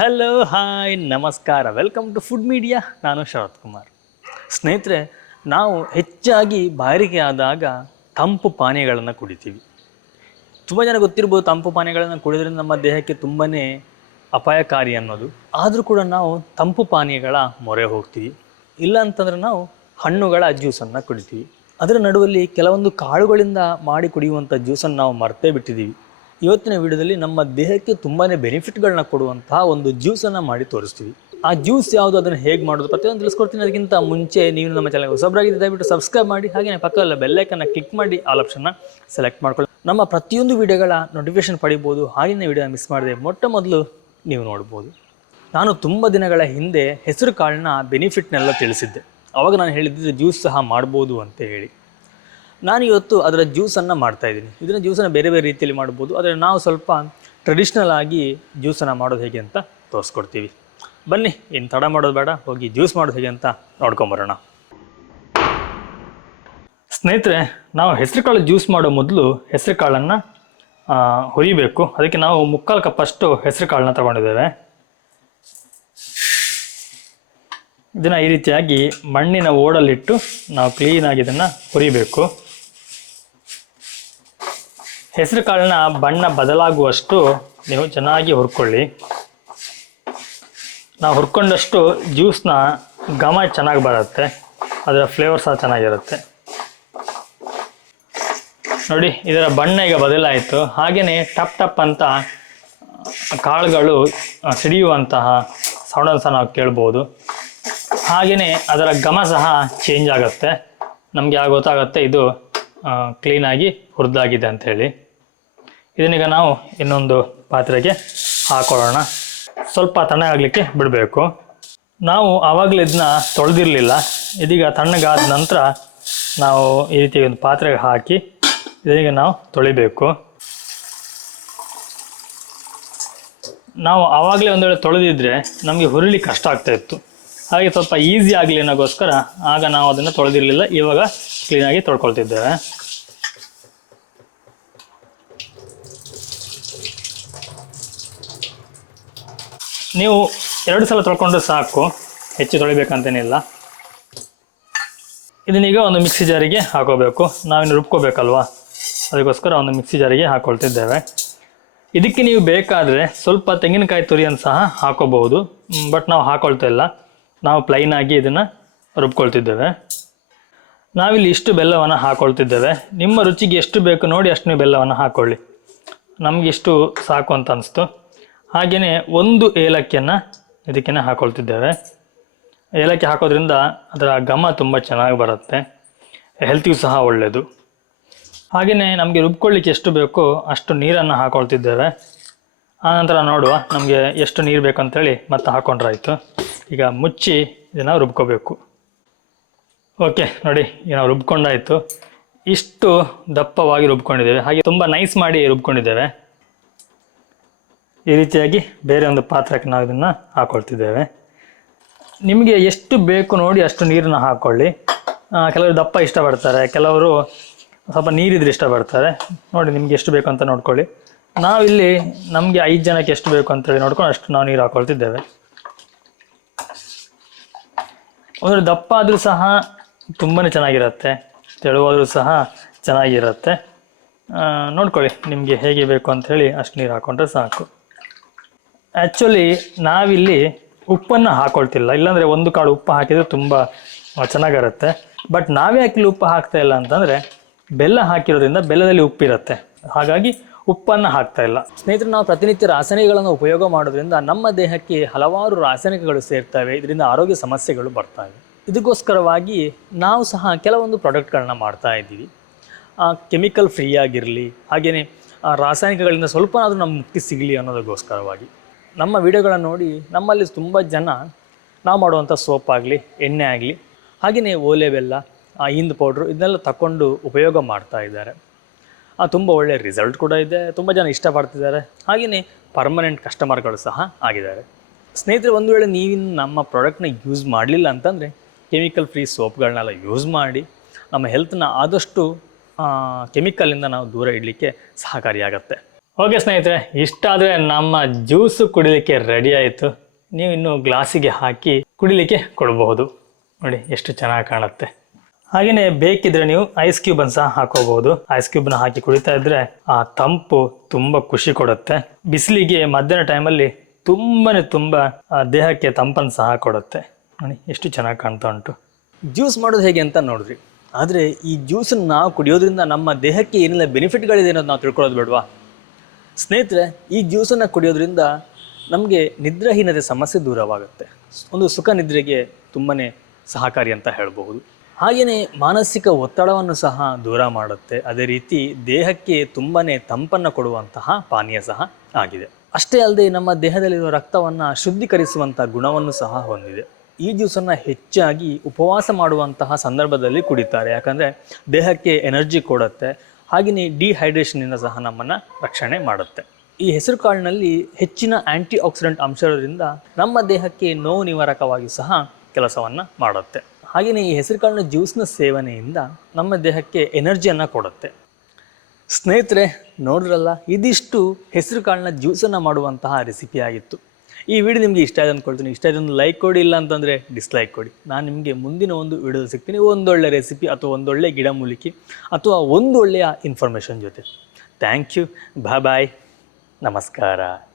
Hello hi ನಮಸ್ಕಾರ, welcome to food media. ನಾನು ಶರತ್ ಕುಮಾರ್. ಸ್ನೇಹಿತರೆ, ನಾವು ಹೆಚ್ಚಾಗಿ ಬಾಯಾರಿಕೆ ಆದಾಗ ತಂಪು ಪಾನೀಯಗಳನ್ನು ಕುಡಿತೀವಿ. ತುಂಬ ಜನ ಗೊತ್ತಿರ್ಬೋದು ತಂಪು ಪಾನೀಯಗಳನ್ನು ಕುಡಿದ್ರಿಂದ ನಮ್ಮ ದೇಹಕ್ಕೆ ತುಂಬಾ ಅಪಾಯಕಾರಿ ಅನ್ನೋದು. ಆದರೂ ಕೂಡ ನಾವು ತಂಪು ಪಾನೀಯಗಳ ಮೊರೆ ಹೋಗ್ತೀವಿ. ಇಲ್ಲ ಅಂತಂದರೆ ನಾವು ಹಣ್ಣುಗಳ ಜ್ಯೂಸನ್ನು ಕುಡಿತೀವಿ. ಅದರ ನಡುವಲ್ಲಿ ಕೆಲವೊಂದು ಕಾಳುಗಳಿಂದ ಮಾಡಿ ಕುಡಿಯುವಂಥ ಜ್ಯೂಸನ್ನು ನಾವು ಮರ್ತೇ ಬಿಟ್ಟಿದ್ದೀವಿ. ಇವತ್ತಿನ ವಿಡಿಯೋದಲ್ಲಿ ನಮ್ಮ ದೇಹಕ್ಕೆ ತುಂಬಾ ಬೆನಿಫಿಟ್ಗಳನ್ನ ಕೊಡುವಂತಹ ಒಂದು ಜ್ಯೂಸನ್ನು ಮಾಡಿ ತೋರಿಸ್ತೀವಿ. ಆ ಜ್ಯೂಸ್ ಯಾವುದು, ಅದನ್ನು ಹೇಗೆ ಮಾಡೋದು ಪ್ರತಿಯೊಂದು ತಿಳಿಸ್ಕೊಡ್ತೀನಿ. ಅದಕ್ಕಿಂತ ಮುಂಚೆ ನೀವು ನಮ್ಮ ಚಾನಲ್ಗೆ ಹೊಸಬರಾಗಿದ್ದರೆ ದಯವಿಟ್ಟು ಸಬ್ಸ್ಕ್ರೈಬ್ ಮಾಡಿ, ಹಾಗೆಯೇ ಪಕ್ಕದಲ್ಲ ಬೆಲ್ಲೈಕನ್ನು ಕ್ಲಿಕ್ ಮಾಡಿ ಆಲ್ ಆಪ್ಷನ್ನ ಸೆಲೆಕ್ಟ್ ಮಾಡ್ಕೊಳ್ಳಿ. ನಮ್ಮ ಪ್ರತಿಯೊಂದು ವಿಡಿಯೋಗಳ ನೋಟಿಫಿಕೇಶನ್ ಪಡಿಬೋದು. ಹಾಗೆಯೇ ವಿಡಿಯೋ ಮಿಸ್ ಮಾಡಿದೆ ಮೊಟ್ಟ ಮೊದಲು ನೀವು ನೋಡ್ಬೋದು. ನಾನು ತುಂಬ ದಿನಗಳ ಹಿಂದೆ ಹೆಸರು ಕಾಳಿನ ಬೆನಿಫಿಟ್ನೆಲ್ಲ ತಿಳಿಸಿದ್ದೆ. ಆವಾಗ ನಾನು ಹೇಳಿದ್ದೆ ಜ್ಯೂಸ್ ಸಹ ಮಾಡ್ಬೋದು ಅಂತ ಹೇಳಿ. ನಾನು ಇವತ್ತು ಅದರ ಜ್ಯೂಸನ್ನು ಮಾಡ್ತಾಯಿದ್ದೀನಿ. ಇದನ್ನು ಜ್ಯೂಸನ್ನು ಬೇರೆ ಬೇರೆ ರೀತಿಯಲ್ಲಿ ಮಾಡ್ಬೋದು, ಆದರೆ ನಾವು ಸ್ವಲ್ಪ ಟ್ರೆಡಿಷ್ನಲ್ ಆಗಿ ಜ್ಯೂಸನ್ನು ಮಾಡೋದು ಹೇಗೆ ಅಂತ ತೋರಿಸ್ಕೊಡ್ತೀವಿ. ಬನ್ನಿ, ಇನ್ನು ತಡ ಮಾಡೋದು ಬೇಡ, ಹೋಗಿ ಜ್ಯೂಸ್ ಮಾಡೋದು ಹೇಗೆ ಅಂತ ನೋಡ್ಕೊಂಬರೋಣ. ಸ್ನೇಹಿತರೆ, ನಾವು ಹೆಸರು ಕಾಳು ಜ್ಯೂಸ್ ಮಾಡೋ ಮೊದಲು ಹೆಸರು ಕಾಳನ್ನು ಹುರಿಬೇಕು. ಅದಕ್ಕೆ ನಾವು 3/4 ಕಪ್ಪಷ್ಟು ಹೆಸರು ಕಾಳನ್ನ ತಗೊಂಡಿದ್ದೇವೆ. ಇದನ್ನು ಈ ರೀತಿಯಾಗಿ ಮಣ್ಣಿನ ಓಡಲ್ಲಿಟ್ಟು ನಾವು ಕ್ಲೀನಾಗಿ ಇದನ್ನು ಹುರಿಬೇಕು. ಹೆಸರು ಕಾಳಿನ ಬಣ್ಣ ಬದಲಾಗುವಷ್ಟು ನೀವು ಚೆನ್ನಾಗಿ ಹುರ್ಕೊಳ್ಳಿ. ನಾವು ಹುರ್ಕೊಂಡಷ್ಟು ಜ್ಯೂಸ್ನ ಘಮ ಚೆನ್ನಾಗಿ ಬರುತ್ತೆ, ಅದರ ಫ್ಲೇವರ್ ಸಹ ಚೆನ್ನಾಗಿರುತ್ತೆ. ನೋಡಿ, ಇದರ ಬಣ್ಣ ಈಗ ಬದಲಾಯಿತು. ಹಾಗೆಯೇ ಟಪ್ ಟಪ್ ಅಂತ ಕಾಳುಗಳು ಸಿಡಿಯುವಂತಹ ಸೌಂಡನ್ನು ಸಹ ನಾವು ಕೇಳ್ಬೋದು. ಹಾಗೆಯೇ ಅದರ ಘಮ ಸಹ ಚೇಂಜ್ ಆಗುತ್ತೆ. ನಮಗೆ ಗೊತ್ತಾಗುತ್ತೆ ಇದು ಕ್ಲೀನಾಗಿ ಹುರಿದಾಗಿದೆ ಅಂಥೇಳಿ. ಇದನ್ನೀಗ ನಾವು ಇನ್ನೊಂದು ಪಾತ್ರೆಗೆ ಹಾಕೊಳ್ಳೋಣ. ಸ್ವಲ್ಪ ತಣ್ಣಗಾಗಲಿಕ್ಕೆ ಬಿಡಬೇಕು. ನಾವು ಆವಾಗಲೇ ಇದನ್ನ ತೊಳೆದಿರಲಿಲ್ಲ. ಇದೀಗ ತಣ್ಣಗಾದ ನಂತರ ನಾವು ಈ ರೀತಿ ಒಂದು ಪಾತ್ರೆಗೆ ಹಾಕಿ ಇದೀಗ ನಾವು ತೊಳಿಬೇಕು. ನಾವು ಆವಾಗಲೇ ಒಂದು ವೇಳೆ ತೊಳೆದಿದ್ರೆ ನಮಗೆ ಹುರಿಲಿಕ್ಕೆ ಕಷ್ಟ ಆಗ್ತಾಯಿತ್ತು. ಹಾಗೆ ಸ್ವಲ್ಪ ಈಸಿ ಆಗಲಿ ಅನ್ನೋಗೋಸ್ಕರ ಆಗ ನಾವು ಅದನ್ನು ತೊಳೆದಿರಲಿಲ್ಲ. ಇವಾಗ ಕ್ಲೀನಾಗಿ ತೊಳ್ಕೊಳ್ತಿದ್ದೇವೆ. ನೀವು 2 ಸಲ ತೊಳ್ಕೊಂಡ್ರೆ ಸಾಕು, ಹೆಚ್ಚು ತೊಳಿಬೇಕಂತೇನಿಲ್ಲ. ಇದನ್ನೀಗ ಒಂದು ಮಿಕ್ಸಿ ಜಾರಿಗೆ ಹಾಕೋಬೇಕು. ನಾವಿನ್ನು ರುಬ್ಕೋಬೇಕಲ್ವ, ಅದಕ್ಕೋಸ್ಕರ ಒಂದು ಮಿಕ್ಸಿ ಜಾರಿಗೆ ಹಾಕ್ಕೊಳ್ತಿದ್ದೇವೆ. ಇದಕ್ಕೆ ನೀವು ಬೇಕಾದರೆ ಸ್ವಲ್ಪ ತೆಂಗಿನಕಾಯಿ ತುರಿಯನ್ನು ಸಹ ಹಾಕೋಬಹುದು, ಬಟ್ ನಾವು ಹಾಕ್ಕೊಳ್ತಾ ಇಲ್ಲ. ನಾವು ಪ್ಲೈನಾಗಿ ಇದನ್ನು ರುಬ್ಕೊಳ್ತಿದ್ದೇವೆ. ನಾವಿಲ್ಲಿ ಇಷ್ಟು ಬೆಲ್ಲವನ್ನು ಹಾಕ್ಕೊಳ್ತಿದ್ದೇವೆ. ನಿಮ್ಮ ರುಚಿಗೆ ಎಷ್ಟು ಬೇಕು ನೋಡಿ ಅಷ್ಟು ನೀವು ಬೆಲ್ಲವನ್ನು ಹಾಕ್ಕೊಳ್ಳಿ. ನಮಗೆ ಇಷ್ಟು ಸಾಕು ಅಂತ ಅನಿಸ್ತು. ಹಾಗೆಯೇ 1 ಏಲಕ್ಕಿಯನ್ನು ಇದಕ್ಕೆ ಹಾಕ್ಕೊಳ್ತಿದ್ದೇವೆ. ಏಲಕ್ಕಿ ಹಾಕೋದ್ರಿಂದ ಅದರ ಘಮ ತುಂಬ ಚೆನ್ನಾಗಿ ಬರುತ್ತೆ, ಹೆಲ್ತಿಗೂ ಸಹ ಒಳ್ಳೆಯದು. ಹಾಗೆಯೇ ನಮಗೆ ರುಬ್ಕೊಳ್ಳಿಕ್ಕೆ ಎಷ್ಟು ಬೇಕೋ ಅಷ್ಟು ನೀರನ್ನು ಹಾಕ್ಕೊಳ್ತಿದ್ದೇವೆ. ಆನಂತರ ನೋಡುವ ನಮಗೆ ಎಷ್ಟು ನೀರು ಬೇಕಂತೇಳಿ ಮತ್ತೆ ಹಾಕ್ಕೊಂಡ್ರಾಯ್ತು. ಈಗ ಮುಚ್ಚಿ ಇದನ್ನು ರುಬ್ಕೋಬೇಕು. ಓಕೆ, ನೋಡಿ, ಈಗ ನಾವು ರುಬ್ಕೊಂಡಾಯಿತು. ಇಷ್ಟು ದಪ್ಪವಾಗಿ ರುಬ್ಕೊಂಡಿದ್ದೇವೆ. ಹಾಗೆ ತುಂಬ ನೈಸ್ ಮಾಡಿ ರುಬ್ಕೊಂಡಿದ್ದೇವೆ. ಈ ರೀತಿಯಾಗಿ ಬೇರೆ ಒಂದು ಪಾತ್ರಕ್ಕೆ ನಾವು ಇದನ್ನು ಹಾಕ್ಕೊಳ್ತಿದ್ದೇವೆ. ನಿಮಗೆ ಎಷ್ಟು ಬೇಕು ನೋಡಿ ಅಷ್ಟು ನೀರನ್ನು ಹಾಕ್ಕೊಳ್ಳಿ. ಕೆಲವರು ದಪ್ಪ ಇಷ್ಟಪಡ್ತಾರೆ, ಕೆಲವರು ಸ್ವಲ್ಪ ನೀರಿದ್ರೆ ಇಷ್ಟಪಡ್ತಾರೆ. ನೋಡಿ, ನಿಮ್ಗೆ ಎಷ್ಟು ಬೇಕು ಅಂತ ನೋಡ್ಕೊಳ್ಳಿ. ನಾವಿಲ್ಲಿ ನಮಗೆ 5 ಜನಕ್ಕೆ ಎಷ್ಟು ಬೇಕು ಅಂತೇಳಿ ನೋಡ್ಕೊಂಡು ಅಷ್ಟು ನಾವು ನೀರು ಹಾಕ್ಕೊಳ್ತಿದ್ದೇವೆ. ಒಂದು ದಪ್ಪ ಆದರೂ ಸಹ ತುಂಬಾ ಚೆನ್ನಾಗಿರುತ್ತೆ, ತೆಳುವಾದರೂ ಸಹ ಚೆನ್ನಾಗಿರುತ್ತೆ. ನೋಡ್ಕೊಳ್ಳಿ, ನಿಮಗೆ ಹೇಗೆ ಬೇಕು ಅಂಥೇಳಿ ಅಷ್ಟು ನೀರು ಹಾಕ್ಕೊಂಡ್ರೆ ಸಾಕು. ಆ್ಯಕ್ಚುಲಿ ನಾವಿಲ್ಲಿ ಉಪ್ಪನ್ನು ಹಾಕ್ಕೊಳ್ತಿಲ್ಲ, ಇಲ್ಲಾಂದರೆ ಒಂದು ಕಾಳು ಉಪ್ಪು ಹಾಕಿದರೆ ತುಂಬ ಚೆನ್ನಾಗಿರುತ್ತೆ. ಬಟ್ ನಾವೇ ಯಾಕಿಲ್ಲಿ ಉಪ್ಪು ಹಾಕ್ತಾ ಇಲ್ಲ ಅಂತಂದರೆ ಬೆಲ್ಲ ಹಾಕಿರೋದ್ರಿಂದ ಬೆಲ್ಲದಲ್ಲಿ ಉಪ್ಪಿರುತ್ತೆ, ಹಾಗಾಗಿ ಉಪ್ಪನ್ನು ಹಾಕ್ತಾ ಇಲ್ಲ. ಸ್ನೇಹಿತರೆ, ನಾವು ಪ್ರತಿನಿತ್ಯ ರಾಸಾಯನಿಕಗಳನ್ನು ಉಪಯೋಗ ಮಾಡೋದ್ರಿಂದ ನಮ್ಮ ದೇಹಕ್ಕೆ ಹಲವಾರು ರಾಸಾಯನಿಕಗಳು ಸೇರ್ತವೆ. ಇದರಿಂದ ಆರೋಗ್ಯ ಸಮಸ್ಯೆಗಳು ಬರ್ತವೆ. ಇದಕ್ಕೋಸ್ಕರವಾಗಿ ನಾವು ಸಹ ಕೆಲವೊಂದು ಪ್ರಾಡಕ್ಟ್ಗಳನ್ನ ಮಾಡ್ತಾ ಇದ್ದೀವಿ. ಕೆಮಿಕಲ್ ಫ್ರೀ ಆಗಿರಲಿ, ಹಾಗೆಯೇ ರಾಸಾಯನಿಕಗಳಿಂದ ಸ್ವಲ್ಪನಾದರೂ ನಮ್ಗೆ ಮುಕ್ತಿ ಸಿಗಲಿ ಅನ್ನೋದಕ್ಕೋಸ್ಕರವಾಗಿ. ನಮ್ಮ ವಿಡಿಯೋಗಳನ್ನು ನೋಡಿ ನಮ್ಮಲ್ಲಿ ತುಂಬ ಜನ ನಾವು ಮಾಡುವಂಥ ಸೋಪ್ ಆಗಲಿ, ಎಣ್ಣೆ ಆಗಲಿ, ಹಾಗೆಯೇ ಓಲೆ ಬೆಲ್ಲ, ಹಿಂದು ಪೌಡ್ರು ಇದನ್ನೆಲ್ಲ ತಗೊಂಡು ಉಪಯೋಗ ಮಾಡ್ತಾ ಇದ್ದಾರೆ. ತುಂಬ ಒಳ್ಳೆಯ ರಿಸಲ್ಟ್ ಕೂಡ ಇದೆ, ತುಂಬ ಜನ ಇಷ್ಟಪಡ್ತಿದ್ದಾರೆ. ಹಾಗೆಯೇ ಪರ್ಮನೆಂಟ್ ಕಸ್ಟಮರ್ಗಳು ಸಹ ಆಗಿದ್ದಾರೆ. ಸ್ನೇಹಿತರೆ, ಒಂದು ವೇಳೆ ನೀವು ನಮ್ಮ ಪ್ರಾಡಕ್ಟ್ನ ಯೂಸ್ ಮಾಡಲಿಲ್ಲ ಅಂತಂದರೆ ಕೆಮಿಕಲ್ ಫ್ರೀ ಸೋಪ್ಗಳನ್ನೆಲ್ಲ ಯೂಸ್ ಮಾಡಿ ನಮ್ಮ ಹೆಲ್ತನ್ನ ಆದಷ್ಟು ಕೆಮಿಕಲಿಂದ ನಾವು ದೂರ ಇಡಲಿಕ್ಕೆ ಸಹಕಾರಿಯಾಗತ್ತೆ. ಓಕೆ ಸ್ನೇಹಿತರೆ, ಇಷ್ಟಾದರೆ ನಮ್ಮ ಜ್ಯೂಸು ಕುಡಿಲಿಕ್ಕೆ ರೆಡಿ ಆಯಿತು. ನೀವು ಇನ್ನು ಗ್ಲಾಸಿಗೆ ಹಾಕಿ ಕುಡಿಲಿಕ್ಕೆ ಕೊಡಬಹುದು. ನೋಡಿ ಎಷ್ಟು ಚೆನ್ನಾಗಿ ಕಾಣುತ್ತೆ. ಹಾಗೆಯೇ ಬೇಕಿದ್ರೆ ನೀವು ಐಸ್ ಕ್ಯೂಬನ್ನು ಸಹ ಹಾಕೋಬಹುದು. ಐಸ್ ಕ್ಯೂಬ್ನ ಹಾಕಿ ಕುಡಿತಾ ಇದ್ರೆ ಆ ತಂಪು ತುಂಬ ಖುಷಿ ಕೊಡುತ್ತೆ. ಬಿಸಿಲಿಗೆ ಮಧ್ಯಾಹ್ನ ಟೈಮಲ್ಲಿ ತುಂಬ ದೇಹಕ್ಕೆ ತಂಪನ್ನು ಸಹ ಕೊಡುತ್ತೆ. ನೋಡಿ ಎಷ್ಟು ಚೆನ್ನಾಗಿ ಕಾಣ್ತಾ ಉಂಟು. ಜ್ಯೂಸ್ ಮಾಡೋದು ಹೇಗೆ ಅಂತ ನೋಡಿದ್ರಿ. ಆದರೆ ಈ ಜ್ಯೂಸನ್ನು ನಾವು ಕುಡಿಯೋದ್ರಿಂದ ನಮ್ಮ ದೇಹಕ್ಕೆ ಏನೆಲ್ಲ ಬೆನಿಫಿಟ್ಗಳಿದೆ ಅನ್ನೋದು ನಾವು ತಿಳ್ಕೊಳ್ಳೋದು ಬೇಡವಾ ಸ್ನೇಹಿತರೆ? ಈ ಜ್ಯೂಸನ್ನು ಕುಡಿಯೋದ್ರಿಂದ ನಮಗೆ ನಿದ್ರಾಹೀನತೆ ಸಮಸ್ಯೆ ದೂರವಾಗುತ್ತೆ. ಒಂದು ಸುಖ ನಿದ್ರೆಗೆ ತುಂಬಾ ಸಹಕಾರಿ ಅಂತ ಹೇಳಬಹುದು. ಹಾಗೆಯೇ ಮಾನಸಿಕ ಒತ್ತಡವನ್ನು ಸಹ ದೂರ ಮಾಡುತ್ತೆ. ಅದೇ ರೀತಿ ದೇಹಕ್ಕೆ ತುಂಬಾ ತಂಪನ್ನು ಕೊಡುವಂತಹ ಪಾನೀಯ ಸಹ ಆಗಿದೆ. ಅಷ್ಟೇ ಅಲ್ಲದೆ ನಮ್ಮ ದೇಹದಲ್ಲಿರುವ ರಕ್ತವನ್ನು ಶುದ್ಧೀಕರಿಸುವಂಥ ಗುಣವನ್ನು ಸಹ ಹೊಂದಿದೆ. ಈ ಜ್ಯೂಸನ್ನು ಹೆಚ್ಚಾಗಿ ಉಪವಾಸ ಮಾಡುವಂತಹ ಸಂದರ್ಭದಲ್ಲಿ ಕುಡಿತಾರೆ. ಯಾಕಂದರೆ ದೇಹಕ್ಕೆ ಎನರ್ಜಿ ಕೊಡುತ್ತೆ. ಹಾಗೆಯೇ ಡಿಹೈಡ್ರೇಷನಿಂದ ಸಹ ನಮ್ಮನ್ನು ರಕ್ಷಣೆ ಮಾಡುತ್ತೆ. ಈ ಹೆಸರು ಕಾಳಿನಲ್ಲಿ ಹೆಚ್ಚಿನ ಆ್ಯಂಟಿ ಆಕ್ಸಿಡೆಂಟ್ ಅಂಶ ಇರೋದ್ರಿಂದ ನಮ್ಮ ದೇಹಕ್ಕೆ ನೋವು ನಿವಾರಕವಾಗಿ ಸಹ ಕೆಲಸವನ್ನು ಮಾಡುತ್ತೆ. ಹಾಗೆಯೇ ಈ ಹೆಸರು ಕಾಳಿನ ಜ್ಯೂಸ್ನ ಸೇವನೆಯಿಂದ ನಮ್ಮ ದೇಹಕ್ಕೆ ಎನರ್ಜಿಯನ್ನು ಕೊಡುತ್ತೆ. ಸ್ನೇಹಿತರೆ ನೋಡ್ರಲ್ಲ, ಇದಿಷ್ಟು ಹೆಸರು ಕಾಳಿನ ಜ್ಯೂಸನ್ನು ಮಾಡುವಂತಹ ರೆಸಿಪಿ ಆಗಿತ್ತು. ಈ ವಿಡಿಯೋ ನಿಮಗೆ ಇಷ್ಟ ಆಯ್ತು ಅಂದ್ಕೊಳ್ತೀನಿ. ಇಷ್ಟ ಆಯ್ತು ಲೈಕ್ ಕೊಡಿ, ಇಲ್ಲ ಅಂತಂದರೆ ಡಿಸ್ಲೈಕ್ ಕೊಡಿ. ನಾನು ನಿಮಗೆ ಮುಂದಿನ ಒಂದು ವಿಡಿಯೋದಲ್ಲಿ ಸಿಗ್ತೀನಿ, ಒಂದೊಳ್ಳೆ ರೆಸಿಪಿ ಅಥವಾ ಒಂದೊಳ್ಳೆ ಗಿಡಮೂಲಿಕೆ ಅಥವಾ ಒಂದೊಳ್ಳೆಯ ಇನ್ಫಾರ್ಮೇಷನ್ ಜೊತೆ. Thank you. ಬಾಯ್. ನಮಸ್ಕಾರ.